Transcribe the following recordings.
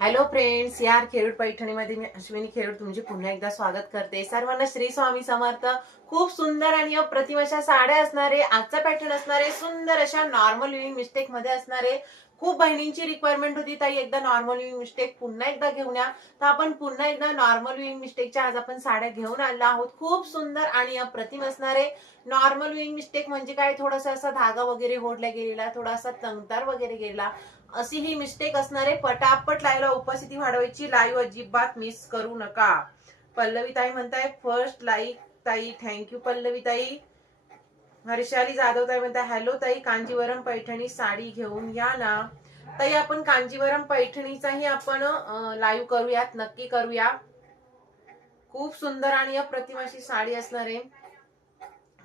Hello friends यार खेरूड पैठणीमध्ये मी अश्विनी खेरूड तुमचे पुन्हा एकदा स्वागत करते. सर्वांना श्री स्वामी समर्थ. खूप सुंदर आणि अप्रतिम अशा साड्या असणारे आजचा पॅटर्न असणारे सुंदर अशा नॉर्मल लिव्हिंग मिस्टेकमध्ये असणारे खूप बहिणींची रिक्वायरमेंट होती ताई एकदा नॉर्मल लिव्हिंग मिस्टेक पुन्हा एकदा घेऊन या. तर आपण पुन्हा एकदा नॉर्मल लिव्हिंग मिस्टेकच्या आज आपण साड्या घेऊन आणला आहोत. खूप सुंदर आणि अप्रतिम असणारे नॉर्मल लिव्हिंग मिस्टेक म्हणजे काय? थोडासा असा धागा वगैरे ओढला गेलेला थोडासा तंगतार वगैरे गेला अशी ही मिस्टेक असणारे पटापट लाईव्हला उपस्थिती वाढवायची लाईव्ह अजिबात मिस करू नका. पल्लवी ताई म्हणताय first like tai thank you Pallavi tai Harshali Jadhav ताई म्हणताय हॅलो ताई कांजीवरम पैठणी साडी घेऊन या ना. ताई आपण कांजीवरम पैठणीचाही आपण लाईव्ह करूयात नक्की करूया. खूप सुंदर आणि अप्रतिम अशी साडी असणार आहे.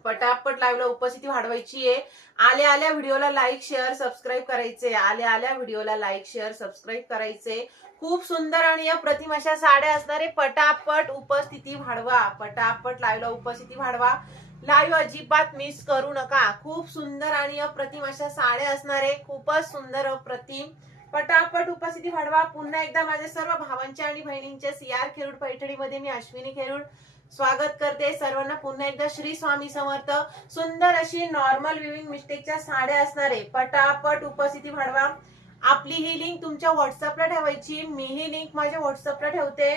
पटापट लाईव्हला उपस्थिती वाढवायची आहे. आल्या आल्या व्हिडिओला लाईक शेअर सबस्क्राईब करायचे. आल्या आल्या व्हिडिओला लाईक शेअर सबस्क्राईब करायचे. खूप सुंदर आणि अप्रतिम अशा साड्या असणारे पटापट उपस्थिती वाढवा. पटापट लाईव्हला उपस्थिती वाढवा. लाईव्ह अजिबात मिस करू नका. खूप सुंदर आणि अप्रतिम अशा साड्या असणारे खूपच सुंदर अप्रतिम पटापट उपस्थिती वाढवा. पुन्हा एकदा माझ्या सर्व भावांच्या आणि बहिणींच्या सियार खेरूड पैठणीमध्ये मी अश्विनी खेरूड स्वागत करते सर्वांना. पुन्हा एकदा श्री स्वामी समर्थ. सुंदर अशी नॉर्मल विविंग मिस्टेकच्या साड्या असणारे पटापट उपस्थिती वाढवा. आपली ही लिंक तुमच्या व्हॉट्सअपला ठेवायची. मी ही लिंक माझ्या व्हॉट्सअपला ठेवते.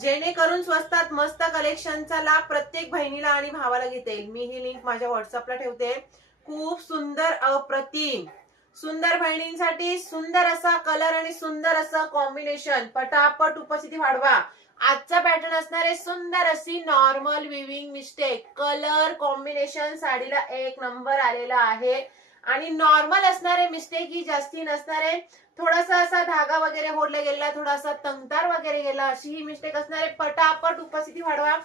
जेणेकरून स्वस्तात मस्त कलेक्शनचा लाभ प्रत्येक बहिणीला आणि भावाला घेता येईल. मी ही लिंक माझ्या व्हॉट्सअपला ठेवते. खूप सुंदर अप्रतिम. सुंदर बहिणींसाठी सुंदर असा कलर आणि सुंदर असं कॉम्बिनेशन पटापट उपस्थिती वाढवा. आजचा पॅटर्न असणारे सुंदर अशी normal weaving mistake colour combination साडीला एक नंबर आलेला आहे. आणि नॉर्मल असणारे मिस्टेक ही जास्ती नसणारे थोडासा असा धागा वगैरे ओढला गेला थोडासा तंगतार वगैरे गेला अशी ही मिस्टेक असणारे पटापट उपस्थिती वाढवा.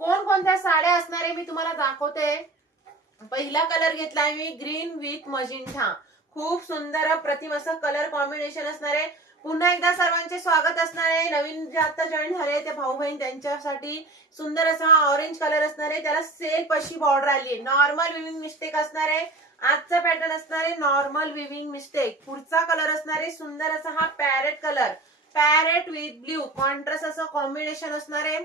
कोण कोणत्या साड्या असणारे मी तुम्हाला दाखवते. पहिला कलर घेतलाय मी ग्रीन विथ मजिंठा खूप सुंदर प्रतिम असं कलर कॉम्बिनेशन असणारे पुन्हा एकदा सर्वांचे स्वागत असणार आहे. नवीन जे आता जॉईन झाले ते भाऊ बहीण त्यांच्यासाठी सुंदर असा ऑरेंज कलर असणार आहे. त्याला सेफ अशी बॉर्डर आली आहे. नॉर्मल विविंग मिस्टेक असणार आहे. आजचा पॅटर्न असणार आहे नॉर्मल विविंग मिस्टेक पुढचा कलर असणार आहे सुंदर असा हा parrot colour parrot with blue contrast असं कॉम्बिनेशन असणार आहे.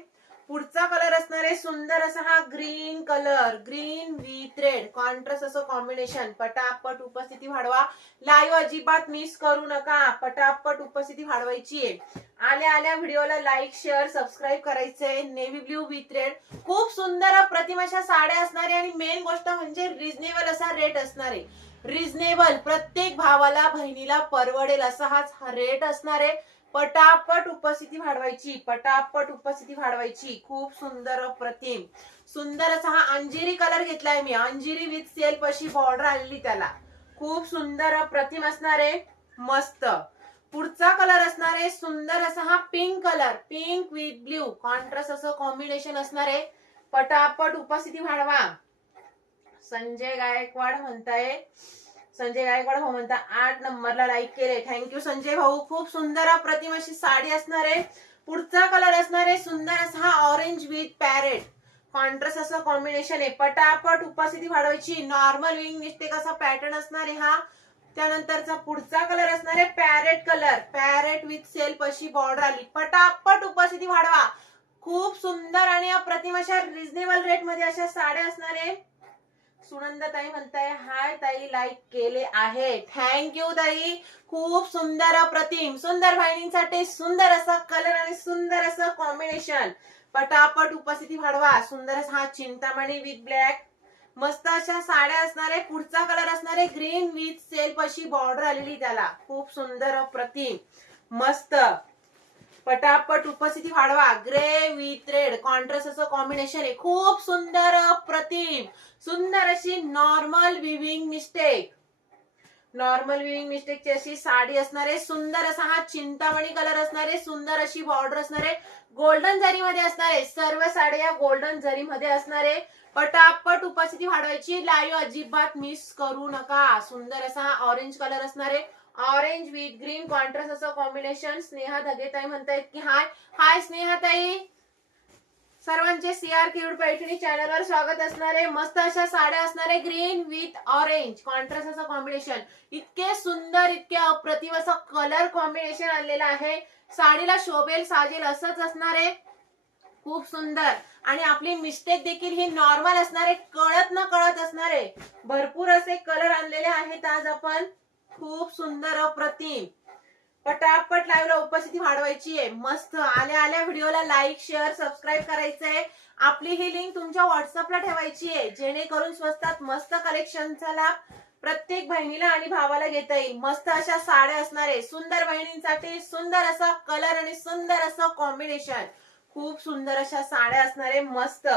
पुढचा कलर असणार आहे सुंदर असा हा green colour green with red contrast असं कॉम्बिनेशन पटापट उपस्थिती वाढवा. लाईव्ह अजिबात मिस करू नका. पटापट उपस्थिती वाढवायची आहे. आल्या आल्या व्हिडिओला लाईक शेअर सबस्क्राईब करायचंय. नेव्ही ब्ल्यू विथ रेड खूप सुंदर प्रतिमाशा साड्या असणारे आणि मेन गोष्ट म्हणजे रिजनेबल असा रेट असणार आहे. रिजनेबल प्रत्येक भावाला बहिणीला परवडेल असा हाच रेट असणार आहे. पटापट उपस्थिती वाढवायची पटापट उपस्थिती वाढवायची. खूप सुंदर प्रतिम. सुंदर असा हा अंजिरी कलर घेतलाय मी. अंजिरी विथ सेल्फ अशी बॉर्डर आलेली त्याला. खूप सुंदर प्रतिम असणार आहे. मस्त. पुढचा कलर असणार आहे सुंदर असा हा pink colour pink with blue contrast असं कॉम्बिनेशन असणार आहे. पटापट उपस्थिती वाढवा. संजय गायकवाड म्हणताय संजय गायकवाड भाऊ म्हणता आठ नंबरला लाईक केले. थँक्यू संजय भाऊ. खूप सुंदर अप्रतिम अशी साडी असणार आहे पुढचा कलर असणार आहे सुंदर असा हा ऑरेंज विथ पॅरेट कॉन्ट्रास्ट असं कॉम्बिनेशन आहे. पटापट उपस्थिती वाढवायची. नॉर्मल विंग मिस्टेक असा पॅटर्न असणार आहे हा. त्यानंतरचा पुढचा कलर असणार आहे parrot colour parrot with self अशी बॉर्डर आली. पटापट उपस्थिती वाढवा. खूप सुंदर आणि अप्रतिम अशा रिझनेबल रेटमध्ये अशा साड्या असणार आहे सुनंदा ताई म्हणताय हाय ताई लाईक केले आहे. थँक्यू ताई. खूप सुंदर अप्रतिम. सुंदर बहिणींसाठी सुंदर असा कलर आणि सुंदर असं कॉम्बिनेशन पटापट उपस्थिती वाढवा. सुंदर असा हा चिंतामणी विथ ब्लॅक मस्त अशा साड्या असणारे पुढचा कलर असणारे ग्रीन विथ सेल्फ अशी बॉर्डर आलेली त्याला. खूप सुंदर अप्रतिम. मस्त. पटापट उपस्थिती वाढवा. Grey with red. कॉन्ट्रास्ट असं कॉम्बिनेशन आहे. खूप सुंदर अप्रतिम सुंदर अशी normal weaving mistake normal weaving मिस्टेकची अशी साडी असणार आहे सुंदर असा हा चिंतामणी कलर असणार आहे सुंदर अशी बॉर्डर असणार आहे गोल्डन जरीमध्ये असणार आहे सर्व साड्या या गोल्डन जरीमध्ये असणार आहे पटापट उपस्थिती वाढवायची. लाईव्ह अजिबात मिस करू नका. सुंदर असा हा ऑरेंज कलर असणार आहे ऑरेंज विथ ग्रीन कॉन्ट्रास्ट असं कॉम्बिनेशन स्नेहा धगेताई म्हणतायत की हाय हाय स्नेहाताई. सर्वांचे सी आर क्यूड पैठणी चॅनलवर स्वागत असणारे. मस्त अशा साड्या असणारे. ग्रीन विथ ऑरेंज कॉन्ट्रास्ट असं कॉम्बिनेशन इतके सुंदर इतके अप्रतिम असं कलर कॉम्बिनेशन आणलेलं आहे. साडीला शोभेल साजेल असंच असणारे. खूप सुंदर. आणि आपली मिस्टेक देखील ही नॉर्मल असणारे. कळत न कळत असणारे. भरपूर असे कलर आणलेले आहेत आज आपण. खूप सुंदर अप्रतिम पटापट लाईव्हला उपस्थिती वाढवायची आहे. मस्त. आल्या आल्या व्हिडिओला लाईक शेअर सबस्क्राईब करायचंय. आपली ही लिंक तुमच्या व्हॉट्सअपला ठेवायची आहे. जेणेकरून स्वस्तात मस्त कलेक्शनचा लाभ प्रत्येक बहिणीला आणि भावाला घेता येईल. मस्त अशा साड्या असणारे सुंदर बहिणींसाठी सुंदर असा कलर आणि सुंदर असं कॉम्बिनेशन खूप सुंदर अशा साड्या असणारे मस्त.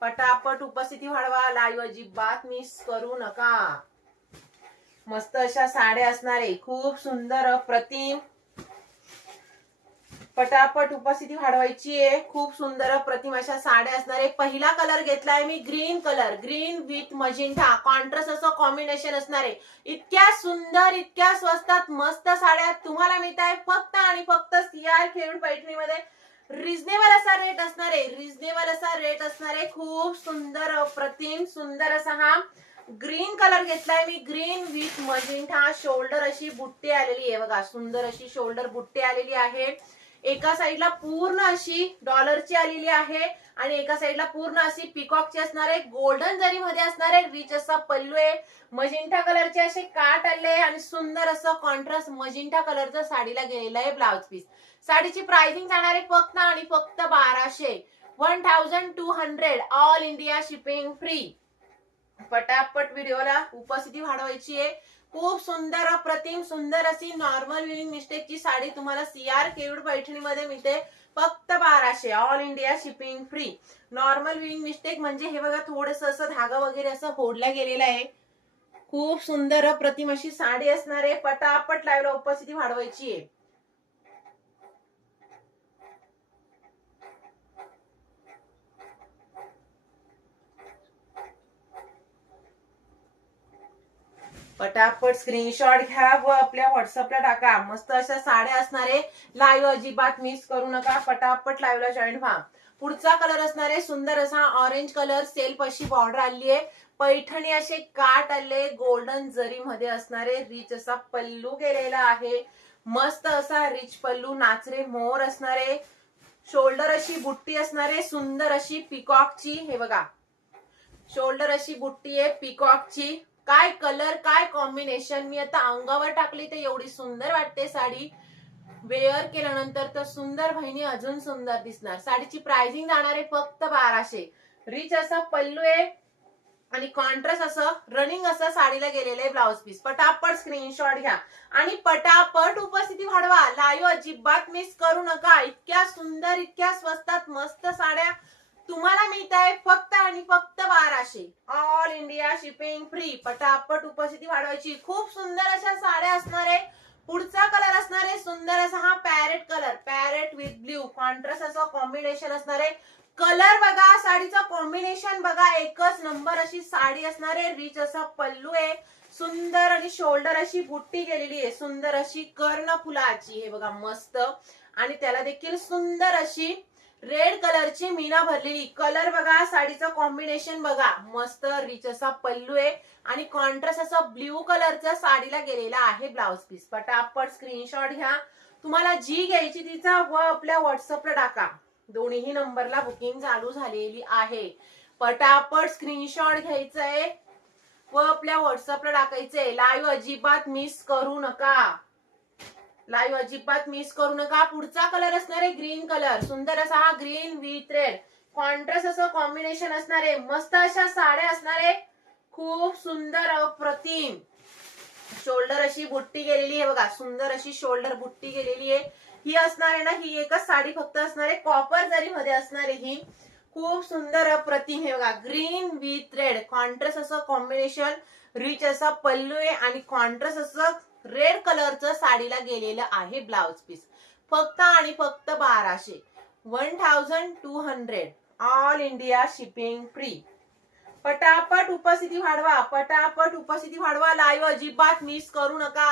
पटापट उपस्थिती वाढवा. लाईव्ह अजिबात मिस करू नका. मस्त अशा साड्या असणारे खूप सुंदर अप्रतिम. पटापट उपस्थिती वाढवायची आहे खूप सुंदर अप्रतिम अशा साड्या असणारे. पहिला कलर घेतलाय मी ग्रीन कलर ग्रीन विथ मजिंठा कॉन्ट्रास्ट असं कॉम्बिनेशन असणारे. इतक्या सुंदर इतक्या स्वस्तात मस्त साड्या तुम्हाला मिळत आहे फक्त आणि फक्त सीआर खेळून पैठणीमध्ये. रिजनेबल असा रेट असणारे. रिजनेबल असा रेट असणारे. खूप सुंदर अप्रतिम सुंदर असा हा. ग्रीन कलर घेतलाय मी. ग्रीन विथ मजिंठा शोल्डर अशी बुट्टी आलेली आहे बघा. सुंदर अशी शोल्डर बुट्टी आलेली आहे. एका साईडला पूर्ण अशी डॉलरची आलेली आहे. आणि एका साईडला पूर्ण अशी पिकॉकची असणार आहे. गोल्डन जरी मध्ये आहे रिच असा पल्लू आहे. मजिंठा कलरचे असे काट आले आणि सुंदर असं कॉन्ट्रास्ट मजिंठा कलरचं साडीला गेलेलं आहे ब्लाउज पीस साडीची प्राइसिंग जाणार आहे फक्त आणि फक्त बाराशे. One thousand two hundred all India shipping free पटापट व्हिडिओला उपस्थिती वाढवायची आहे. खूप सुंदर अप्रतिम सुंदर अशी नॉर्मल विनिंग मिस्टेकची साडी तुम्हाला सीआर केवड पैठणीमध्ये मिळते. फक्त बाराशे all India shipping free normal weaving mistake म्हणजे हे बघा थोडस असं धागा वगैरे असं फोडल्या गेलेलं आहे. खूप सुंदर अप्रतिम अशी साडी असणार आहे. पटापट लावला उपस्थिती वाढवायची आहे. पटापट स्क्रीनशॉट घ्या व आपल्या व्हॉट्सअपला टाका. मस्त अशा साड्या असणारे लाईव्ह अजिबात मिस करू नका. पटापट लाईव्हला जॉईन व्हा. पुढचा कलर असणारे सुंदर असा ऑरेंज कलर सेल्फ अशी बॉर्डर आली आहे. पैठणी असे काट आले. गोल्डन जरी मध्ये असणारे रिच असा पल्लू गेलेला आहे. मस्त असा रिच पल्लू नाचरे मोर असणारे. शोल्डर अशी बुट्टी असणारे सुंदर अशी पिकॉकची हे बघा. शोल्डर अशी बुट्टी आहे पिकॉकची काय कलर काय कॉम्बिनेशन मी आता अंगावर टाकली तर एवढी सुंदर वाटते साडी. वेअर केल्यानंतर तर सुंदर बहिणी अजून सुंदर दिसणार. साडीची प्राइसिंग जाणार आहे फक्त बाराशे. रिच असा पल्लू आहे आणि कॉन्ट्रास्ट असं रनिंग असं साडीला गेलेलं आहे ब्लाउज पीस पटापट स्क्रीनशॉट घ्या. आणि पटापट उपस्थिती वाढवा. लाईव्ह अजिबात मिस करू नका. इतक्या सुंदर इतक्या स्वस्तात मस्त साड्या. तुम्हाला मिळत आहे फक्त आणि फक्त बाराशे. ऑल इंडिया शिपिंग फ्री पटापट उपस्थिती वाढवायची. खूप सुंदर अशा साड्या असणार आहे. पुढचा कलर असणार आहे सुंदर असा हा parrot colour parrot with blue contrast असं कॉम्बिनेशन असणार आहे. कलर बघा साडीचं कॉम्बिनेशन बघा. एकच नंबर अशी साडी असणार आहे. रिच असा पल्लू आहे. सुंदर आणि शोल्डर अशी बुट्टी गेलेली आहे. सुंदर अशी कर्ण फुलाची. हे बघा मस्त. आणि त्याला देखील सुंदर अशी रेड कलरची मीना भरलेली. कलर बघा साडीचं कॉम्बिनेशन बघा. मस्त रिच असा पल्लू आहे. आणि कॉन्ट्रास्ट असा ब्ल्यू कलरचा साडीला गेलेला आहे ब्लाउज पीस पटापट स्क्रीनशॉट घ्या. तुम्हाला जी घ्यायची तिचा व आपल्या व्हॉट्सअपला टाका. दोन्ही नंबरला बुकिंग चालू झालेली आहे. पटापट स्क्रीनशॉट घ्यायचंय. व आपल्या व्हॉट्सअपला टाकायचंय. लाईव्ह अजिबात मिस करू नका. लाईव्ह अजिबात मिस करू नका. पुढचा कलर असणार आहे ग्रीन कलर सुंदर असा हा ग्रीन विथ रेड कॉन्ट्रास्ट असं कॉम्बिनेशन असणार आहे. मस्त अशा साड्या असणार आहे. खूप सुंदर अप्रतिम. शोल्डर अशी बुट्टी गेलेली आहे बघा. सुंदर अशी शोल्डर बुट्टी गेलेली आहे. ही असणार आहे ना ही एकच साडी फक्त असणार आहे. कॉपर जरी मध्ये असणार आहे ही. खूप सुंदर अप्रतिम हे बघा. ग्रीन विथ रेड कॉन्ट्रास्ट असं कॉम्बिनेशन रिच असा पल्लू आहे आणि कॉन्ट्रास्ट असं रेड कलरचं साडीला गेलेलं आहे ब्लाउज पीस. फक्त आणि फक्त बाराशे. One thousand two hundred. All India shipping free. पटापट उपस्थिती वाढवा पटापट उपस्थिती वाढवा. लाईव्ह अजिबात मिस करू नका.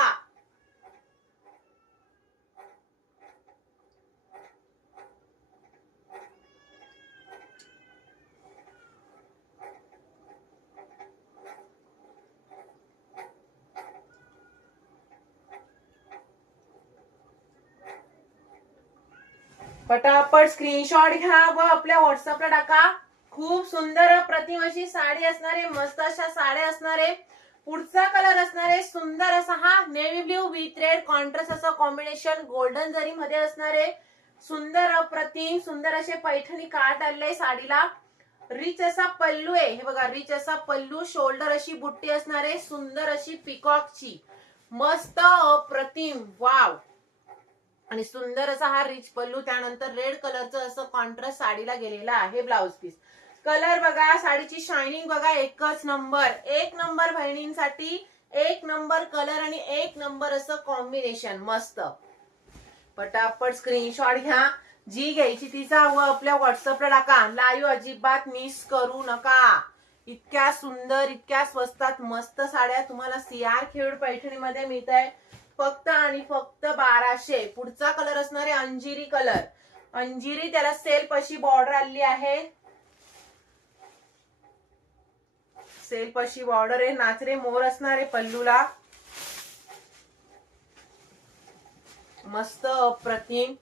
पटापट स्क्रीनशॉट घ्या व आपल्या व्हॉट्सअपला टाका. खूप सुंदर प्रतिम अशी साडी असणारे मस्त अशा साड्या असणारे पुढचा कलर असणारे सुंदर असा हा navy blue with red contrast असं कॉम्बिनेशन गोल्डन जरी मध्ये असणारे सुंदर अप्रतिम सुंदर असे पैठणी काट आलेले साडीला. रिच असा पल्लू आहे. हे बघा रिच असा पल्लू शोल्डर अशी बुट्टी असणारे सुंदर अशी पिकॉकची मस्त अप्रतिम. वाव आणि सुंदर असा हा रिच पल्लू त्यानंतर रेड कलरचं असं कॉन्ट्रास्ट साडीला गेलेला आहे ब्लाउज पीस कलर बघा साडीची शायनिंग बघा एकच नंबर एक नंबर बहिणींसाठी एक नंबर कलर आणि एक नंबर असं कॉम्बिनेशन मस्त. पटापट स्क्रीनशॉट घ्या. जी घ्यायची तिचा व आपल्या व्हॉट्सअपला टाका. लाईव्ह अजिबात मिस करू नका. इतक्या सुंदर इतक्या स्वस्तात मस्त साड्या तुम्हाला सीआर खेड पैठणीमध्ये मिळत आहे फक्त आणि फक्त बाराशे. पुढचा कलर असणार आहे अंजिरी कलर अंजिरी त्याला सेल्फ अशी बॉर्डर आलेली आहे. सेल्फ अशी बॉर्डर आहे. नाचरे मोर असणार आहे पल्लूला. मस्त अप्रतिम.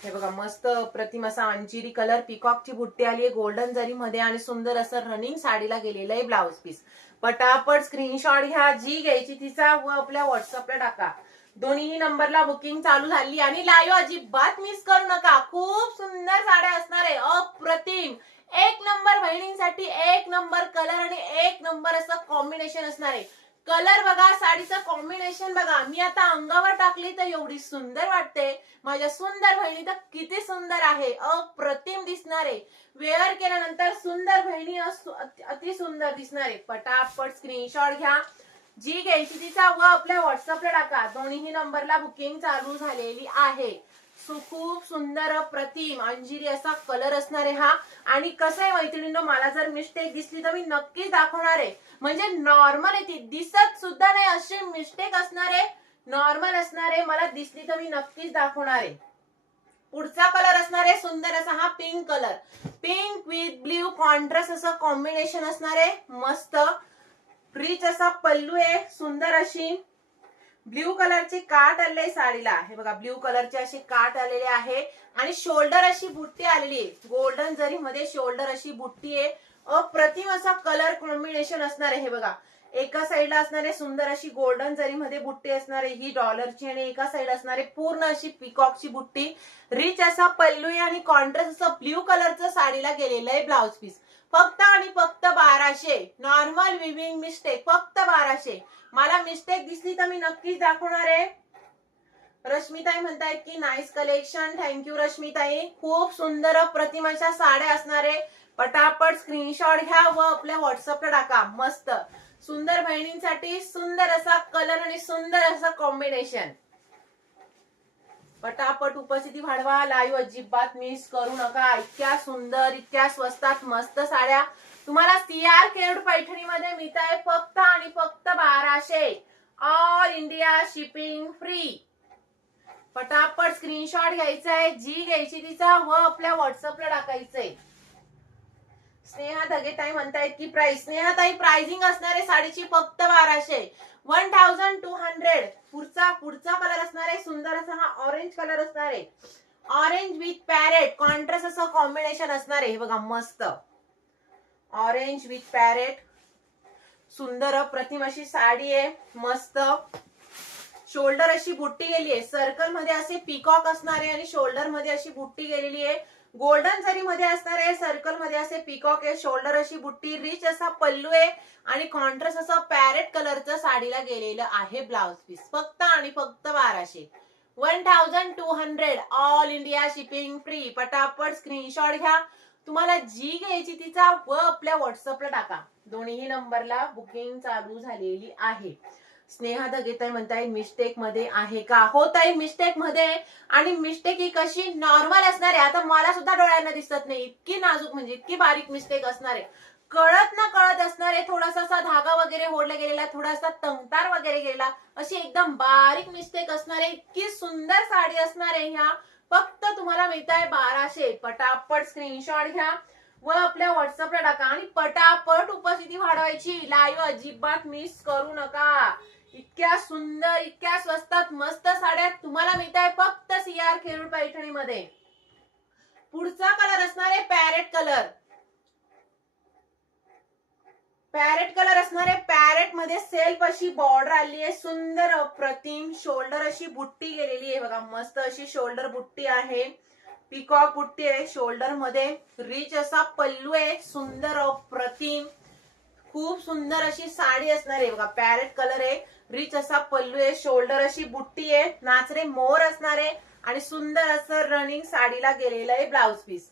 हे बघा मस्त अप्रतिम असा अंजिरी कलर पिकॉकची बुट्टी आली आहे. गोल्डन जरी मध्ये आणि सुंदर असं रनिंग साडीला गेलेलं आहे ब्लाऊज पीस पटापट स्क्रीनशॉट घ्या जी घ्यायची तिचा व आपल्या व्हॉट्सअपला टाका. दोन्ही नंबरला बुकिंग चालू झाली आणि लाईव्ह अजिबात मिस करू नका. खूप सुंदर साड्या असणार आहे. अप्रतिम. एक नंबर बहिणींसाठी एक नंबर कलर आणि एक नंबर असं कॉम्बिनेशन असणार आहे. कलर बघा साडीचं कॉम्बिनेशन बघा. मी आता अंगावर टाकली तर एवढी सुंदर वाटते. माझ्या सुंदर बहिणी तर किती सुंदर आहे. अप्रतिम दिसणार आहे. वेअर केल्यानंतर सुंदर बहिणी असु- अति अति सुंदर दिसणार आहे. पटापट स्क्रीनशॉट घ्या. जी घ्यायची तिचा व आपल्या व्हॉट्सअपला टाका. दोन्ही नंबरला बुकिंग चालू झालेली आहे. खूप सुंदर प्रतिम अंजिरी असा कलर असणार आहे हा. आणि कसं आहे मैत्रिणींनो मला जर मिस्टेक दिसली तर मी नक्कीच दाखवणार आहे. म्हणजे नॉर्मल आहे ती दिसत सुद्धा नाही अशी मिस्टेक असणार आहे. नॉर्मल असणार आहे मला दिसली तर मी नक्कीच दाखवणार आहे. पुढचा कलर असणार आहे सुंदर असा हा pink colour pink with blue contrast असं कॉम्बिनेशन असणार आहे. मस्त. रिच असा पल्लू आहे सुंदर अशी. ब्ल्यू कलरचे काट आलेले आहे साडीला. हे बघा ब्ल्यू कलरचे असे काट आलेले आहे. आणि शोल्डर अशी बुट्टी आलेली आहे. गोल्डन जरी मध्ये शोल्डर अशी बुट्टी आहे. अप्रतिम असा कलर कॉम्बिनेशन असणार आहे हे बघा. एका साईडला असणारे सुंदर अशी गोल्डन जरी मध्ये बुट्टी असणारे ही डॉलरची आणि एका साईड असणारे पूर्ण अशी पिकॉकची बुट्टी. रिच असा पल्लू आणि कॉन्ट्रास्ट असं ब्ल्यू कलरचं साडीला गेलेलं आहे ब्लाउज पीस. फक्त आणि फक्त बाराशे. नॉर्मल विविंग मिस्टेक फक्त बाराशे. मला मिस्टेक दिसली तर मी नक्कीच दाखवणार आहे. रश्मिताई म्हणतायत की नाईस कलेक्शन थँक्यू रश्मिताई. खूप सुंदर प्रतिमाच्या साड्या असणार आहे. पटापट स्क्रीनशॉट घ्या व आपल्या व्हॉट्सअपला टाका. मस्त. सुंदर बहिणींसाठी सुंदर असा कलर आणि सुंदर असं कॉम्बिनेशन पटापट उपस्थिती वाढवा. लाईव्ह अजिबात मिस करू नका. इतक्या सुंदर इतक्या स्वस्तात मस्त साड्या. तुम्हाला सीआर केरड पैठणीमध्ये मिळत आहे फक्त आणि फक्त बाराशे. ऑल इंडिया शिपिंग फ्री पटापट स्क्रीनशॉट घ्यायचा आहे जी घ्यायची तिचा व आपल्या व्हॉट्सअपला टाकायचंय. स्नेहा धगेताई म्हणतायत की प्राइस स्नेहाताई प्राइसिंग असणारे साडीची फक्त बाराशे. वन थाउजंड टू हंड्रेड पुढचा पुढचा कलर असणार आहे सुंदर असा हा ऑरेंज कलर असणार आहे. ऑरेंज विथ पॅरेट कॉन्ट्रास्ट असं कॉम्बिनेशन असणार आहे. हे बघा मस्त. ऑरेंज विथ पॅरेट सुंदर प्रतिम अशी साडी आहे. मस्त. शोल्डर अशी बुट्टी गेली आहे. सर्कलमध्ये असे पिकॉक असणारे आणि शोल्डरमध्ये अशी बुट्टी गेलेली आहे. गोल्डन जरी मध्ये असणार आहे सर्कलमध्ये असे पिकॉक आहे शोल्डर अशी बुट्टी रिच असा पल्लू आहे आणि कॉन्ट्रास्ट असं पॅरेट कलरचं साडीला गेलेलं आहे ब्लाउज पीस फक्त आणि फक्त बाराशे. One thousand two hundred all India shipping free पटापट स्क्रीनशॉट घ्या. तुम्हाला जी घ्यायची तिचा व आपल्या व्हॉट्सअपला टाका. दोन्ही नंबरला बुकिंग चालू झालेली आहे. स्नेहा दगेताई म्हणताय मिस्टेकमध्ये आहे का? हो ताई मिस्टेकमध्ये आणि मिस्टेक ही कशी नॉर्मल असणार आहे? आता मला सुद्धा डोळ्यांना दिसत नाही. इतकी नाजूक म्हणजे इतकी बारीक मिस्टेक असणार आहे. कळत ना कळत असणार आहे थोडासा असा धागा वगैरे ओढला गेलेला थोडासा तंगतार वगैरे गेलेला अशी एकदम बारीक मिस्टेक असणार आहे. इतकी सुंदर साडी असणार आहे ह्या. फक्त तुम्हाला मिळत आहे बाराशे. पटापट स्क्रीनशॉट घ्या. व आपल्या व्हॉट्सअपला टाका. आणि पटापट उपस्थिती वाढवायची. लाईव्ह अजिबात मिस करू नका. इतक्या सुंदर इतक्या स्वस्तात मस्त साड्या तुम्हाला मिळत आहे फक्त सीआर खेरूड पैठणीमध्ये. पुढचा कलर असणार आहे पॅरेट कलर पॅरेट कलर असणार आहे पॅरेटमध्ये सेल्फ अशी बॉर्डर आली आहे सुंदर अप्रतिम शोल्डर अशी बुट्टी गेलेली आहे. बघा मस्त अशी शोल्डर बुट्टी आहे. पिकॉक बुट्टी आहे शोल्डरमध्ये रिच असा पल्लू आहे सुंदर अप्रतिम. खूप सुंदर अशी साडी असणार आहे बघा. पॅरेट कलर आहे. रिच असा पल्लू आहे. शोल्डर अशी बुट्टी आहे. नाचरे मोर असणार आहे. आणि सुंदर असं रनिंग साडीला गेलेलं आहे ब्लाउज पीस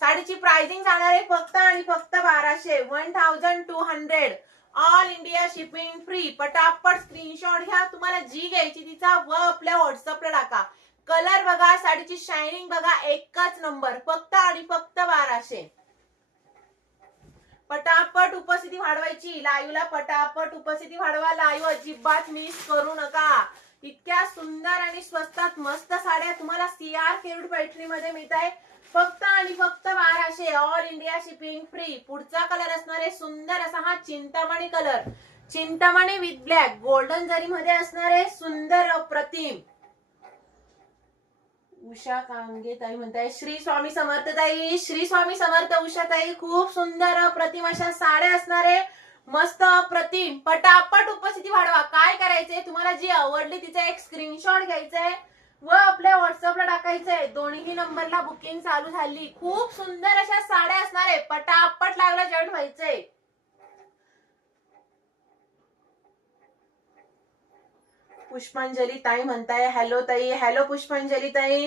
साडीची प्राइसिंग जाणार आहे फक्त आणि फक्त बाराशे. One thousand two hundred all India shipping free पटापट स्क्रीनशॉट घ्या. तुम्हाला जी घ्यायची तिचा व आपल्या व्हॉट्सअपला टाका. कलर बघा. साडीची शायनिंग बघा. एकच नंबर फक्त आणि फक्त बाराशे. पटापट उपस्थिती वाढवायची. लाईव्हला पटापट उपस्थिती वाढवा. लाईव्ह अजिबात मिस करू नका. इतक्या सुंदर आणि स्वस्तात मस्त साड्या तुम्हाला सीआर केवड पैठणी मध्ये मिळत आहे फक्त आणि फक्त बाराशे. ऑल इंडिया शिपिंग फ्री पुढचा कलर असणारे सुंदर असा हा चिंतामणी कलर चिंतामणी विथ ब्लॅक गोल्डन जरी मध्ये असणारे सुंदर अप्रतिम. उषा कांगे ताई म्हणताय श्री स्वामी समर्थ ताई श्री स्वामी समर्थ उषा ताई खूप सुंदर अप्रतिम अशा साड्या असणारे मस्त अप्रतिम पटापट उपस्थिती वाढवा. काय करायचंय? तुम्हाला जी आवडली तिचा एक स्क्रीनशॉट घ्यायचा आहे व आपल्या व्हॉट्सअपला टाकायचंय. दोन्ही नंबरला बुकिंग चालू झाली. खूप सुंदर अशा साड्या असणार आहे. पटापट लागला जॉईन व्हायचंय. पुष्पांजली ताई म्हणताय हॅलो ताई हॅलो पुष्पांजली ताई.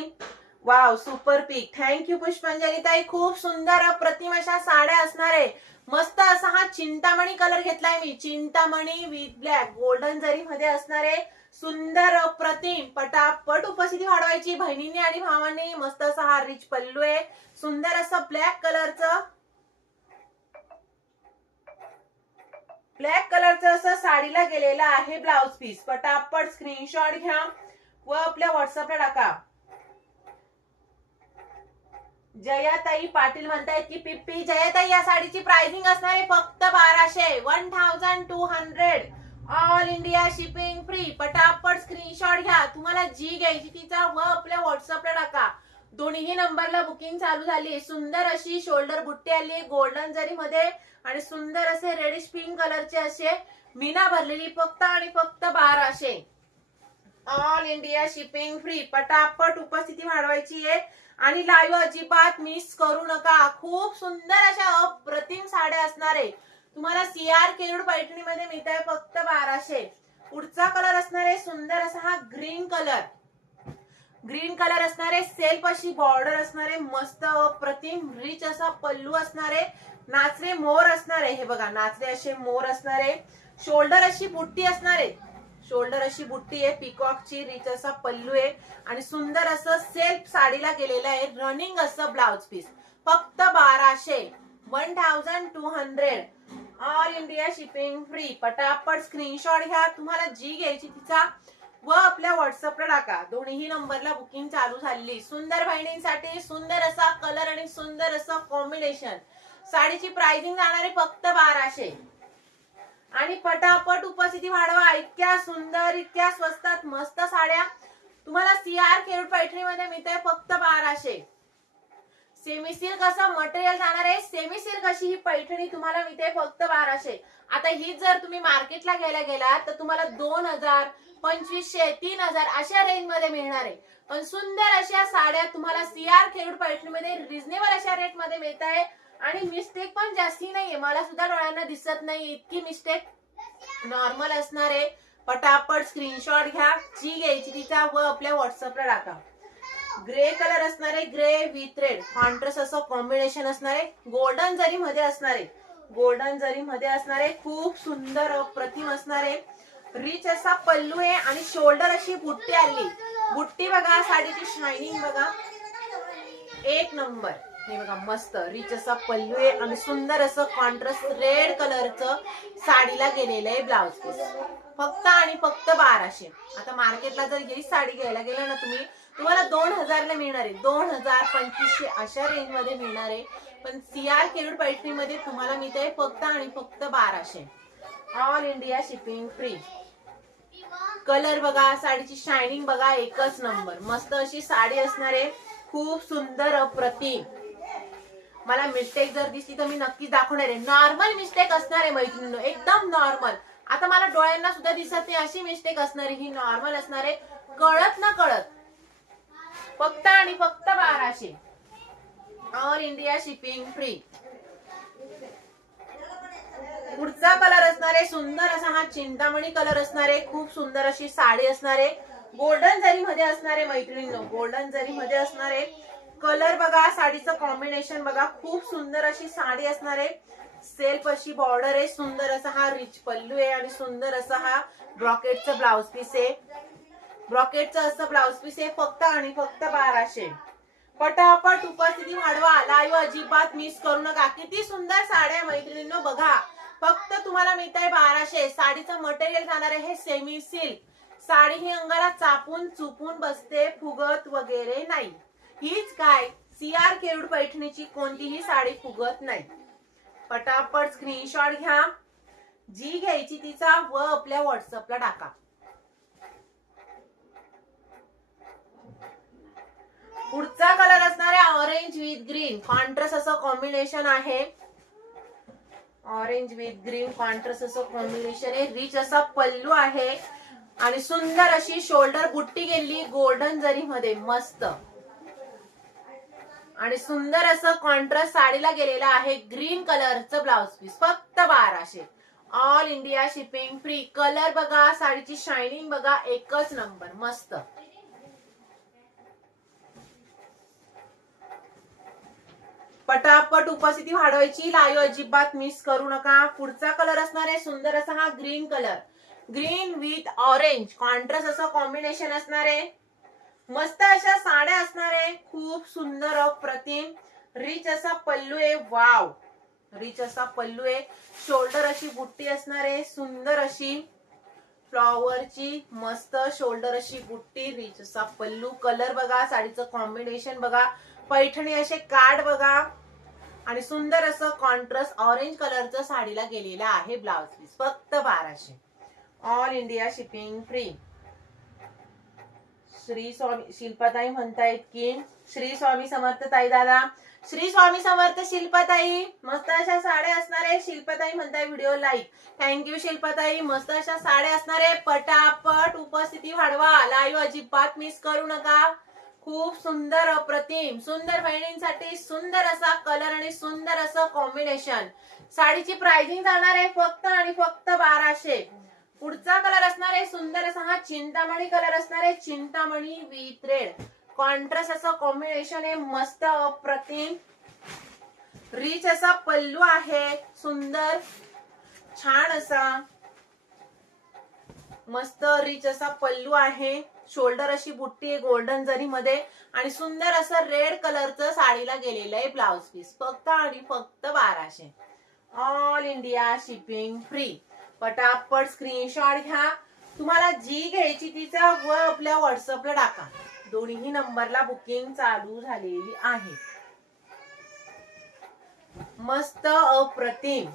वाव सुपर पीक थँक्यू पुष्पांजली ताई. खूप सुंदर अप्रतिम अशा साड्या असणार आहे. मस्त असा हा चिंतामणी कलर घेतलाय मी. चिंतामणी विथ ब्लॅक गोल्डन जरी मध्ये असणारे सुंदर अप्रतिम. पटापट उपस्थिती वाढवायची बहिणींनी आणि भावांनी. मस्त असा हा रिच पल्लू आहे. सुंदर असं ब्लॅक कलरचं ब्लॅक कलरचं असं साडीला गेलेलं आहे ब्लाउज पीस. पटापट स्क्रीनशॉट घ्या व आपल्या व्हॉट्सअपला टाका. जयाताई पाटील म्हणतायत की पिप्पी जयाताई या साडीची प्राइसिंग असणार आहे फक्त बाराशे. One thousand two hundred all India shipping free पटापट स्क्रीनशॉट घ्या. तुम्हाला जी घ्यायची तिचा व आपल्या व्हॉट्सअपला टाका. दोन्ही नंबरला बुकिंग चालू झाली. सुंदर अशी शोल्डर बुट्टी आली. गोल्डन जरी मध्ये आणि सुंदर असे रेडिश पिंक कलरचे असे मीना भरलेली फक्त आणि फक्त बाराशे ऑल इंडिया शिपिंग फ्री पटापट उपस्थिती वाढवायची आहे. आणि लाईव्ह अजिबात मिस करू नका. खूप सुंदर अशा अप्रतिम साड्या असणार. आहे तुम्हाला सीआर केरूड पैठणीमध्ये मिळत आहे फक्त बाराशे पुढचा कलर असणार आहे सुंदर असा हा ग्रीन कलर ग्रीन कलर असणारे सेल्फ अशी बॉर्डर असणारे मस्त अप्रतिम रिच असा पल्लू असणार आहे नाचरे मोर असणार आहे हे बघा नाचरे असे मोर असणारे शोल्डर अशी बुट्टी असणार आहे शोल्डर अशी बुट्टी आहे पिकॉकची रिच असा पल्लू आहे आणि सुंदर असं सेल्फ साडीला गेलेलं आहे रनिंग असं ब्लाउज पीस फक्त बाराशे one thousand two hundred all India shipping free पटापट स्क्रीनशॉट घ्या. तुम्हाला जी घ्यायची तिचा व आपल्या व्हॉट्सअपला टाका. दोन्ही नंबरला बुकिंग चालू झाली सुंदर बहिणींसाठी सुंदर असा कलर आणि सुंदर असं कॉम्बिनेशन साडीची प्राइसिंग जाणारे फक्त बाराशे. आणि पटापट उपस्थिती वाढवा. इतक्या सुंदर इतक्या स्वस्तात मस्त साड्या. तुम्हाला सीआर केरुड पैठणीमध्ये मिळते फक्त बाराशे. सेमी सिल्क असं मटेरियल जाणार आहे? सेमी सिल्क अशी ही पैठणी तुम्हाला मिळते फक्त बाराशे. आता ही जर तुम्ही मार्केटला घ्यायला गेलात तर तुम्हाला दोन हजार पंचवीसशे तीन हजार अशा रेंजमध्ये मिळणार आहे. पण सुंदर अशा साड्या तुम्हाला सीआर खेळूड पैठणीमध्ये रिझनेबल अशा रेटमध्ये मिळत आहे. आणि मिस्टेक पण जास्ती नाहीये. मला सुद्धा डोळ्यांना दिसत नाही इतकी मिस्टेक नॉर्मल असणार आहे. पटापट स्क्रीनशॉट घ्या. जी घ्यायची तिचा व आपल्या व्हॉट्सअपला टाका. ग्रे कलर असणार आहे ग्रे विथ रेड कॉन्ट्रस्ट असं कॉम्बिनेशन असणार आहे. गोल्डन जरी मध्ये असणार आहे गोल्डन जरी मध्ये असणार आहे खूप सुंदर अप्रतिम असणार आहे. रिच असा पल्लू आहे आणि शोल्डर अशी बुट्टी आली. बुट्टी बघा साडीची शायनिंग बघा. एक नंबर हे बघा मस्त. रिच असा पल्लू आहे आणि सुंदर असं कॉन्ट्रास्ट रेड कलरचं साडीला गेलेलं आहे ब्लाउज पीस फक्त आणि फक्त बाराशे. आता मार्केटला जर ही साडी घ्यायला गेला ना तुम्ही तुम्हाला दोन हजारला मिळणार आहे. दोन हजार पंचवीसशे अशा रेंजमध्ये मिळणार आहे. पण सीआर केरूड पैठणीमध्ये तुम्हाला मिळते फक्त आणि फक्त बाराशे. All India shipping free colour बघा साडीची शायनिंग बघा एकच नंबर मस्त अशी साडी असणार आहे. खूप सुंदर अप्रतिम. मला मिस्टेक जर दिसली तर मी नक्कीच दाखवणार आहे. नॉर्मल मिस्टेक असणार आहे मैत्रिणींनो. एकदम नॉर्मल आता मला डोळ्यांना सुद्धा दिसत नाही अशी मिस्टेक असणार आहे ही नॉर्मल असणार आहे. कळत ना कळत. फक्त आणि फक्त बाराशे. ऑल इंडिया शिपिंग फ्री पुढचा कलर असणार आहे सुंदर असा हा चिंतामणी कलर असणार आहे खूप सुंदर अशी साडी असणार आहे गोल्डन जरी मध्ये असणार आहे मैत्रिणींनो गोल्डन जरी मध्ये असणार आहे कलर बघा साडीचं कॉम्बिनेशन बघा खूप सुंदर अशी साडी असणार आहे सेल्फ अशी बॉर्डर आहे सुंदर असा हा रिच पल्लू आहे आणि सुंदर असा हा ब्रॉकेटचा ब्लाउज पीस आहे. ब्रॉकेटचं असं ब्लाउज पीस आहे फक्त आणि फक्त बाराशे. पटापट उपस्थिती वाढवा. लाईव अजिबात मिस करू नका. किती सुंदर साड्या मैत्रिणींनो बघा. फक्त तुम्हाला मिळत आहे बाराशे. साडीचं मटेरियल जाणार आहे हे सेमी सिल्क साडी ही अंगाला चापून चुपून बसते फुगत वगैरे नाही. हीच काय? सीआर केरुड पैठणीची? कोणतीही साडी फुगत नाही. पटापट स्क्रीनशॉट घ्या. जी घ्यायची तिचा व आपल्या व्हॉट्सअपला टाका. पुढचा कलर असणार आहे ऑरेंज विथ ग्रीन कॉन्ट्रस असं कॉम्बिनेशन आहे. ऑरेंज विथ ग्रीन कॉन्ट्रस असं कॉम्बिनेशन आहे. रिच असा पल्लू आहे. आणि सुंदर अशी शोल्डर बुट्टी गेली गोल्डन जरी मध्ये मस्त. आणि सुंदर असं कॉन्ट्रास्ट साडीला गेलेलं आहे. ग्रीन कलरचं ब्लाउज पीस फक्त बाराशे. All India shipping free colour बघा साडीची शायनिंग बघा एकच नंबर मस्त. पटापट उपस्थिती वाढवायची. लाईव्ह अजिबात मिस करू नका. पुढचा कलर असणार आहे सुंदर असा हा green colour green with orange contrast असं कॉम्बिनेशन असणार आहे. मस्त अशा साड्या असणार आहे. खूप सुंदर अप्रतिम रिच असा पल्लू आहे. वाव रिच असा पल्लू आहे. शोल्डर अशी बुट्टी असणार आहे. सुंदर अशी फ्लॉवरची मस्त शोल्डर अशी बुट्टी. रिच असा पल्लू. कलर बघा. साडीचं कॉम्बिनेशन बघा. पैठणी असे कार्ड बघा. आणि सुंदर असं कॉन्ट्रास्ट ऑरेंज कलरचं साडीला गेलेलं आहे ब्लाउज पीस फक्त बाराशे. All India shipping free Shri Swami शिल्पाताई म्हणतायत की श्री स्वामी समर्थ ताई दादा. श्री स्वामी समर्थ शिल्पाताई मस्त अशा साड्या असणार. आहे शिल्पाताई म्हणताय व्हिडिओ लाईक थँक्यू शिल्पाताई. मस्त अशा साड्या असणार. आहे पटापट उपस्थिती वाढवा. लाईव्ह अजिबात मिस करू नका. खूप सुंदर अप्रतिम. सुंदर बहिणींसाठी सुंदर असा कलर आणि सुंदर असं कॉम्बिनेशन साडीची प्राइसिंग जाणार आहे फक्त आणि फक्त बाराशे. पुढचा कलर असणार आहे सुंदर असा हा चिंतामणी कलर असणार आहे चिंतामणी विथ रेड कॉन्ट्रास्ट असं कॉम्बिनेशन आहे मस्त अप्रतिम. रिच असा पल्लू आहे सुंदर. छान असा. मस्त रिच असा पल्लू आहे. शोल्डर अशी बुट्टी आहे गोल्डन जरी मध्ये आणि सुंदर असं रेड कलरचं साडीला गेलेलं आहे ब्लाउज पीस. फक्त आणि फक्त बाराशे. ऑल इंडिया शिपिंग फ्री पटापट स्क्रीनशॉट घ्या. तुम्हाला जी घ्यायची तिचा व आपल्या व्हॉट्सअपला टाका. दोन्ही नंबरला बुकिंग चालू झालेली आहे. मस्त अप्रतिम.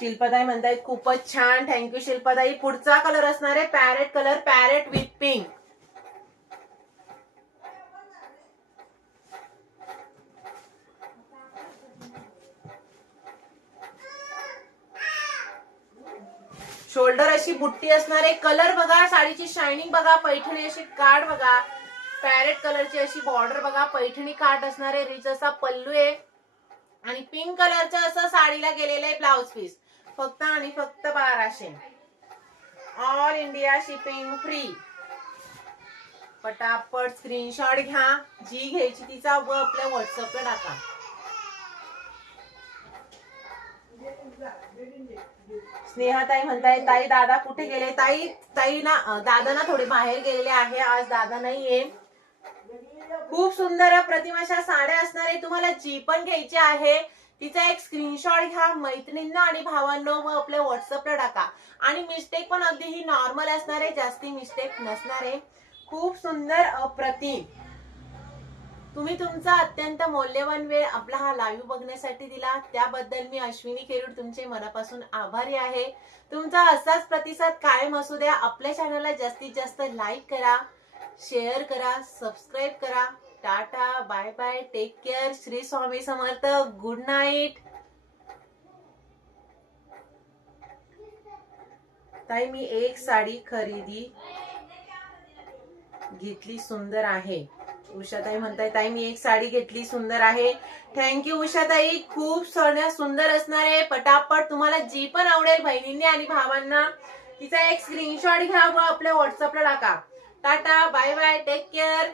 शिल्पताई म्हणतायत खूपच छान थँक्यू शिल्पताई पुढचा कलर असणार आहे parrot colour parrot with pink shoulder अशी बुट्टी असणार आहे. कलर बघा साडीची शायनिंग बघा पैठणी अशी काठ बघा. पॅरेट कलरची अशी बॉर्डर बघा पैठणी कार्ड असणार आहे. रिच असा पल्लू आहे. आणि पिंक कलरचं असं साडीला गेलेलं आहे ब्लाउज पीस फक्त आणि फक्त बाराशे. ऑल इंडिया शिपिंग फ्री पटापट स्क्रीनशॉट घ्या. जी घ्यायची तिचा व आपल्या व्हॉट्सअपला टाका. स्नेहाताई म्हणताय ताई दादा कुठे गेले? ताई ताई ना दादा ना थोडे बाहेर गेलेले आहे. आज दादा नाहीये. खूप सुंदर प्रतिमाशा साड्या असणारे तुम्हाला जी पण घ्यायची आहे तिचा एक स्क्रीनशॉट घ्या मैत्रिणींना आणि भावांनो व आपल्या व्हॉट्सअपला टाका. आणि मिस्टेक पण अगदी ही नॉर्मल असणार आहे जास्ती मिस्टेक नसणार. आहे खूप सुंदर अप्रतिम. तुम्ही तुमचा अत्यंत मौल्यवान वेळ आपला हा लाईव्ह बघण्यासाठी दिला. त्याबद्दल मी अश्विनी खेरूड तुमचे मनापासून आभारी आहे. तुमचा असाच प्रतिसाद कायम असू द्या. आपल्या चॅनलला जास्तीत जास्त लाईक करा शेअर करा सबस्क्राईब करा. Tata bye bye take care Shri Swami Samarth good night ताई मी एक साडी खरेदी घेतली सुंदर आहे. उषाताई म्हणताय ताई मी एक साडी घेतली सुंदर आहे. थँक्यू उषाताई. खूप सोन्या सुंदर असणार आहे. पटापट तुम्हाला जी पण आवडेल बहिणींनी आणि भावांना तिचा एक स्क्रीनशॉट घ्या व आपल्या व्हॉट्सअपला टाका. Tata bye bye take care